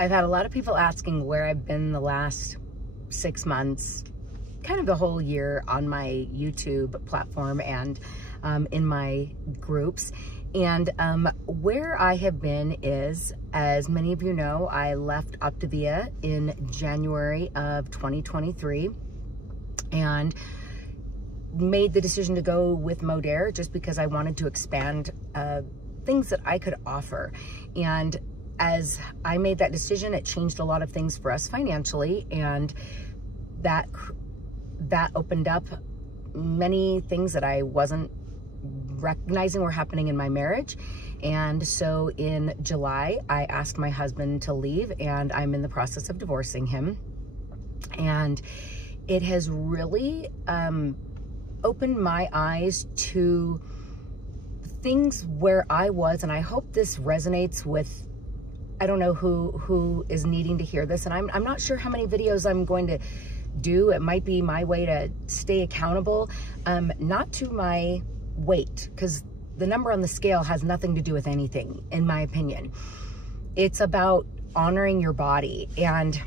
I've had a lot of people asking where I've been the last 6 months, kind of the whole year on my YouTube platform and in my groups. And where I have been is, as many of you know, I left Optavia in January of 2023 and made the decision to go with Modere just because I wanted to expand things that I could offer. And as I made that decision, it changed a lot of things for us financially, and that opened up many things that I wasn't recognizing were happening in my marriage. And so in July, I asked my husband to leave, and I'm in the process of divorcing him. And it has really opened my eyes to things where I was, and I hope this resonates with, I don't know who is needing to hear this, and I'm not sure how many videos I'm going to do. It might be my way to stay accountable, not to my weight, because the number on the scale has nothing to do with anything, in my opinion. It's about honoring your body. And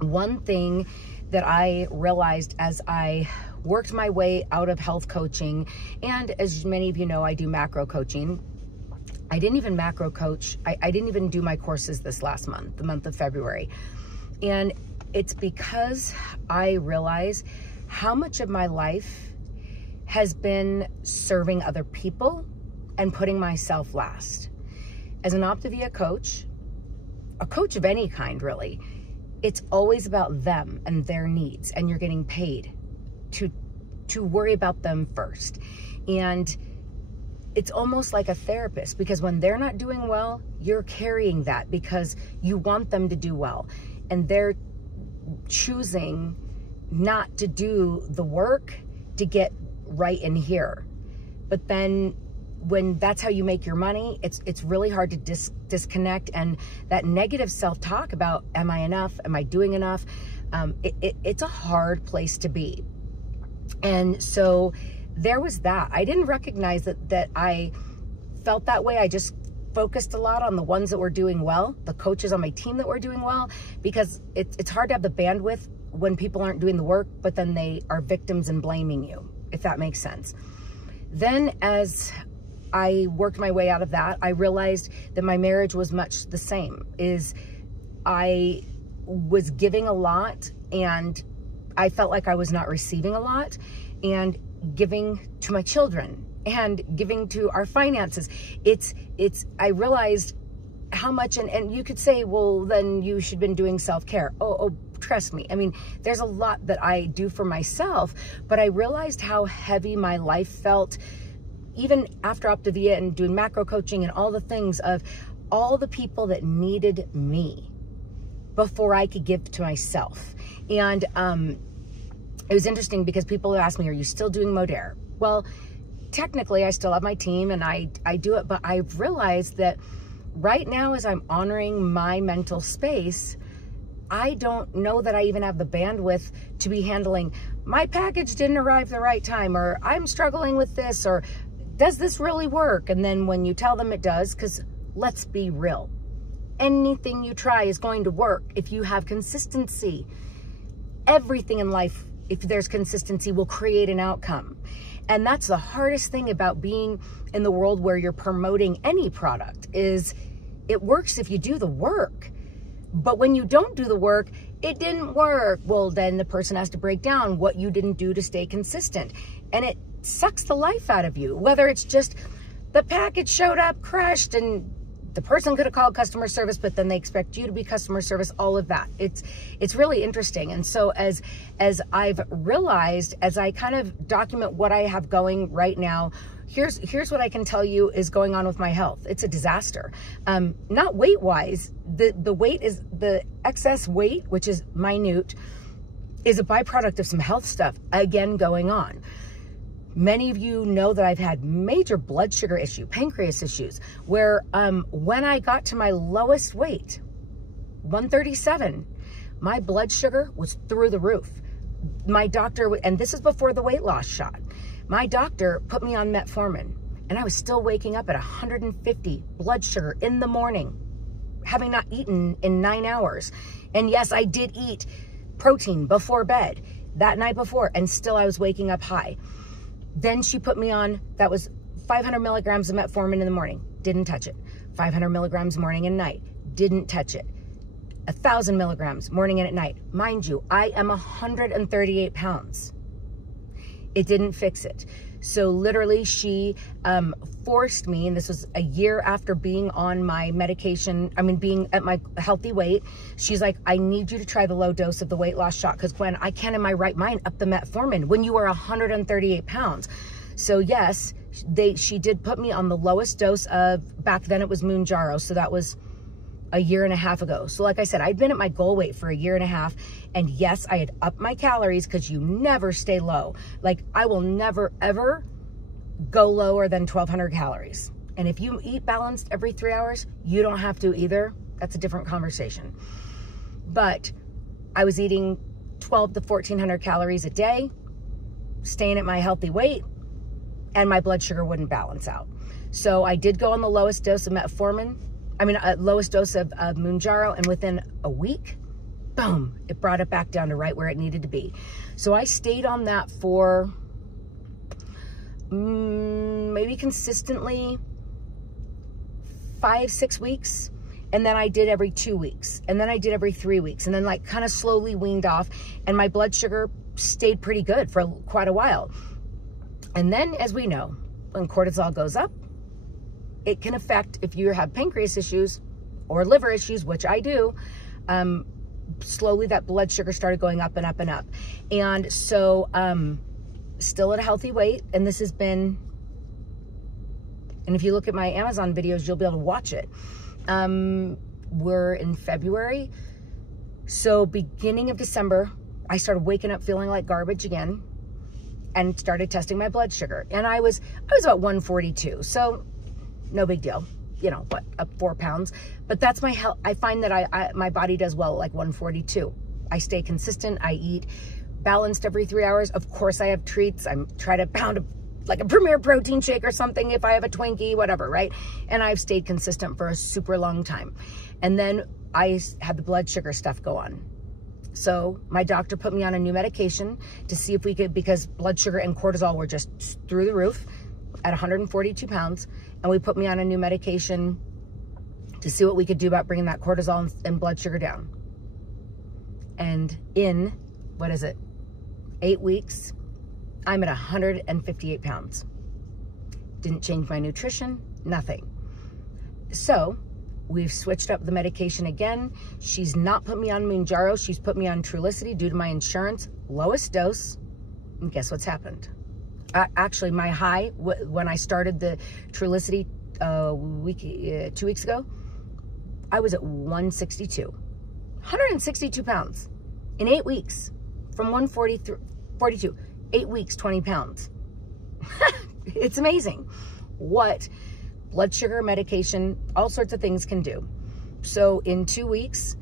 one thing that I realized as I worked my way out of health coaching, and as many of you know, I do macro coaching. I didn't even macro coach. I didn't even do my courses this last month, the month of February. And it's because I realize how much of my life has been serving other people and putting myself last. As an Optavia coach, a coach of any kind really, it's always about them and their needs, and you're getting paid to worry about them first. And it's almost like a therapist, because when they're not doing well, you're carrying that because you want them to do well, and they're choosing not to do the work to get right in here. But then when that's how you make your money, it's really hard to disconnect. And that negative self-talk about, am I enough? Am I doing enough? It's a hard place to be. And so there was that. I didn't recognize that I felt that way. I just focused a lot on the ones that were doing well, the coaches on my team that were doing well, because it's hard to have the bandwidth when people aren't doing the work, but then they are victims and blaming you, if that makes sense. Then as I worked my way out of that, I realized that my marriage was much the same. I was giving a lot, and I felt like I was not receiving a lot, and giving to my children and giving to our finances. I realized how much, and you could say, well, then you should have been doing self-care. Oh, trust me. I mean, there's a lot that I do for myself, but I realized how heavy my life felt, even after Optavia and doing macro coaching and all the things, of all the people that needed me before I could give to myself. And it was interesting because people ask me, are you still doing Modere? Well, technically I still have my team and I do it, but I've realized that right now, as I'm honoring my mental space, I don't know that I even have the bandwidth to be handling, my package didn't arrive the right time, or I'm struggling with this, or does this really work? And then when you tell them it does, because let's be real, anything you try is going to work if you have consistency. Everything in life, if there's consistency, will create an outcome. And that's the hardest thing about being in the world where you're promoting any product, is it works if you do the work. But when you don't do the work, it didn't work. Well, then the person has to break down what you didn't do to stay consistent. And it sucks the life out of you, whether it's just the package showed up crushed and the person could have called customer service, but then they expect you to be customer service, all of that. It's really interesting. And so as I've realized, as I kind of document what I have going right now, here's what I can tell you is going on with my health. It's a disaster. Not weight-wise. The weight is, the excess weight, which is minute, is a byproduct of some health stuff, again, going on. Many of you know that I've had major blood sugar issue, pancreas issues, where when I got to my lowest weight, 137, my blood sugar was through the roof. My doctor, and this is before the weight loss shot, my doctor put me on metformin, and I was still waking up at 150 blood sugar in the morning. having not eaten in 9 hours. And yes, I did eat protein before bed that night before, and still I was waking up high. Then she put me on, that was 500 milligrams of metformin in the morning, didn't touch it. 500 milligrams morning and night, didn't touch it. 1,000 milligrams morning and at night. Mind you, I am 138 pounds. It didn't fix it. So literally she forced me, and this was a year after being on my medication, being at my healthy weight. She's like, I need you to try the low dose of the weight loss shot, because Gwen, I can't in my right mind up the metformin when you are 138 pounds. So yes, she did put me on the lowest dose of, back then it was Mounjaro. So that was a year and a half ago. So like I said, I'd been at my goal weight for a year and a half. And yes, I had upped my calories, because you never stay low. Like, I will never, ever go lower than 1,200 calories. And if you eat balanced every 3 hours, you don't have to either. That's a different conversation. But I was eating 12 to 1,400 calories a day, staying at my healthy weight, and my blood sugar wouldn't balance out. So I did go on the lowest dose of metformin, lowest dose of Mounjaro, and within a week, boom, it brought it back down to right where it needed to be. So I stayed on that for maybe consistently 5-6 weeks. And then I did every 2 weeks. And then I did every 3 weeks. And then like kind of slowly weaned off. And my blood sugar stayed pretty good for quite a while. And then, as we know, when cortisol goes up, it can affect, if you have pancreas issues or liver issues, which I do, slowly that blood sugar started going up and up and up. And so still at a healthy weight, and this has been, and if you look at my Amazon videos, you'll be able to watch it. We're in February, so beginning of December, I started waking up feeling like garbage again, and started testing my blood sugar, and I was about 142, so no big deal. You know, what, up 4 pounds, but that's my health. I find that my body does well at like 142. I stay consistent. I eat balanced every 3 hours. Of course, I have treats. I try to pound like a Premier protein shake or something if I have a Twinkie, whatever, right? And I've stayed consistent for a super long time. And then I had the blood sugar stuff go on. So my doctor put me on a new medication to see if we could, because blood sugar and cortisol were just through the roof at 142 pounds. And we put me on a new medication to see what we could do about bringing that cortisol and blood sugar down. And in, 8 weeks, I'm at 158 pounds. Didn't change my nutrition, nothing. So we've switched up the medication again. She's not put me on Mounjaro. She's put me on Trulicity due to my insurance, lowest dose. And guess what's happened? Actually, my high, when I started the Trulicity 2 weeks ago, I was at 162 pounds in 8 weeks, from 142, 8 weeks, 20 pounds. It's amazing what blood sugar, medication, all sorts of things can do. So in 2 weeks,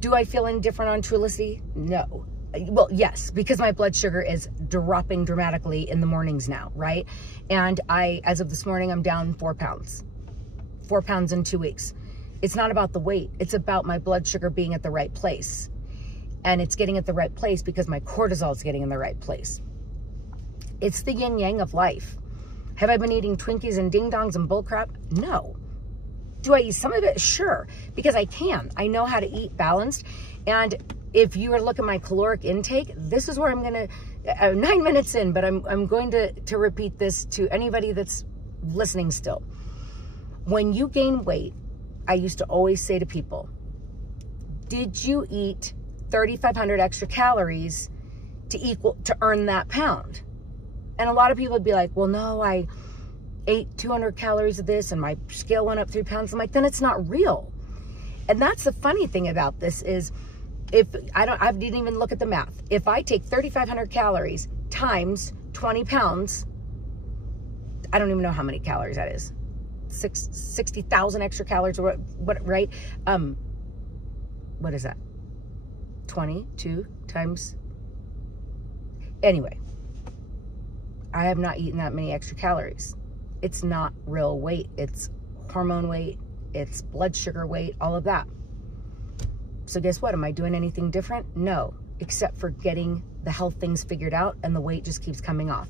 do I feel any different on Trulicity? No. Well, yes, because my blood sugar is dropping dramatically in the mornings now, right? And as of this morning, I'm down 4 pounds. 4 pounds in 2 weeks. It's not about the weight. It's about my blood sugar being at the right place. And it's getting at the right place because my cortisol is getting in the right place. It's the yin yang of life. Have I been eating Twinkies and ding dongs and bullcrap? No. Do I eat some of it? Sure, because I can. I know how to eat balanced. And if you were to look at my caloric intake, this is where I'm going to, 9 minutes in, but I'm going to repeat this to anybody that's listening still. When you gain weight, I used to always say to people, did you eat 3,500 extra calories to earn that pound? And a lot of people would be like, well, no, I ate 200 calories of this and my scale went up 3 pounds. I'm like, then it's not real. And that's the funny thing about this is, I didn't even look at the math. If I take 3,500 calories times 20 pounds, I don't even know how many calories that is. 60,000 extra calories or what, right? What is that? 22 times. Anyway, I have not eaten that many extra calories. It's not real weight. It's hormone weight. it's blood sugar, weight, all of that. So guess what? Am I doing anything different? No, except for getting the health things figured out, and the weight just keeps coming off.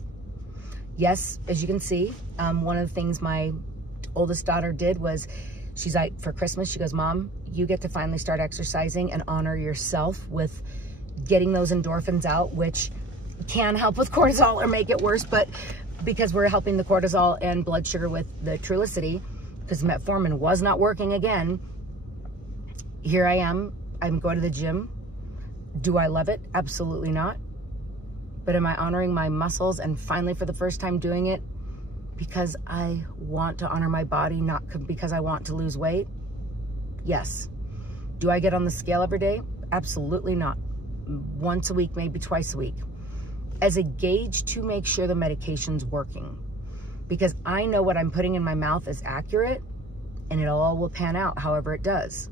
Yes, as you can see, one of the things my oldest daughter did was, she's like, for Christmas, she goes, Mom, you get to finally start exercising and honor yourself with getting those endorphins out, which can help with cortisol or make it worse. But because we're helping the cortisol and blood sugar with the Trulicity, because metformin was not working again, here I am. I'm going to the gym. Do I love it? Absolutely not. But am I honoring my muscles, and finally for the first time doing it because I want to honor my body, not because I want to lose weight? Yes. Do I get on the scale every day? Absolutely not. Once a week, maybe twice a week, as a gauge to make sure the medication's working, because I know what I'm putting in my mouth is accurate, and it all will pan out however it does.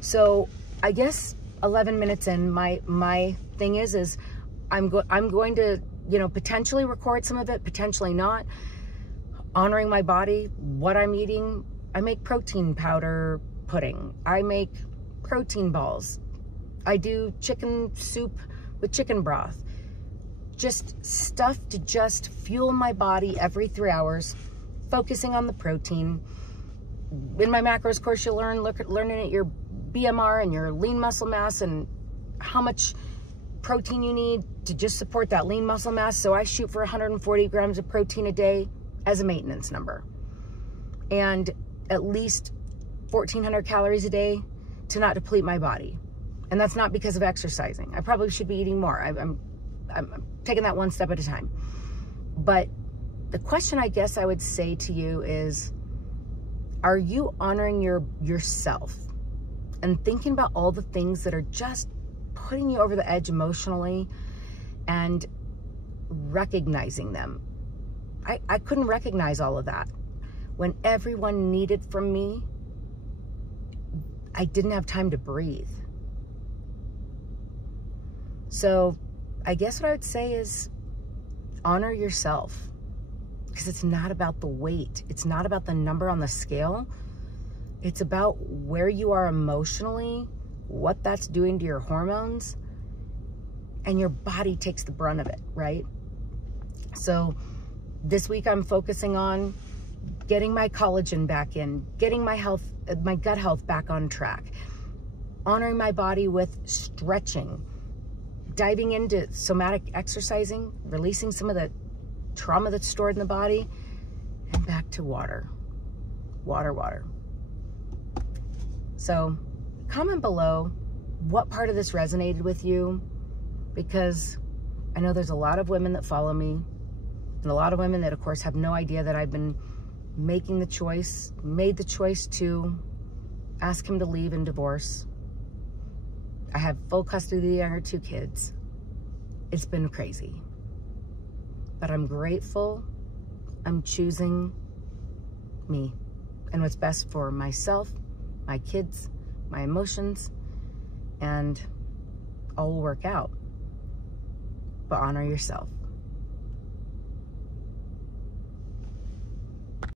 So I guess 11 minutes in, my thing is I'm going to, you know, potentially record some of it, potentially not. Honoring my body, what I'm eating. I make protein powder pudding. I make protein balls. I do chicken soup with chicken broth. Just stuff to just fuel my body every 3 hours, focusing on the protein. In my macros course, you'll learning at your BMR and your lean muscle mass and how much protein you need to just support that lean muscle mass. So I shoot for 140 grams of protein a day as a maintenance number, and at least 1,400 calories a day to not deplete my body. And that's not because of exercising. I probably should be eating more. I'm taking that one step at a time. But the question I guess I would say to you is, are you honoring yourself and thinking about all the things that are just putting you over the edge emotionally and recognizing them? I couldn't recognize all of that. When everyone needed from me, I didn't have time to breathe. So I guess what I would say is honor yourself, because it's not about the weight. It's not about the number on the scale. It's about where you are emotionally, what that's doing to your hormones, and your body takes the brunt of it, right? So this week I'm focusing on getting my collagen back in, getting my gut health back on track, honoring my body with stretching, diving into somatic exercising, releasing some of the trauma that's stored in the body, and back to water. Water. So comment below what part of this resonated with you, because I know there's a lot of women that follow me, and a lot of women that of course have no idea that I've been made the choice to ask him to leave and divorce. I have full custody of the younger 2 kids. It's been crazy, but I'm grateful. I'm choosing me and what's best for myself, my kids, my emotions, and all will work out. But honor yourself.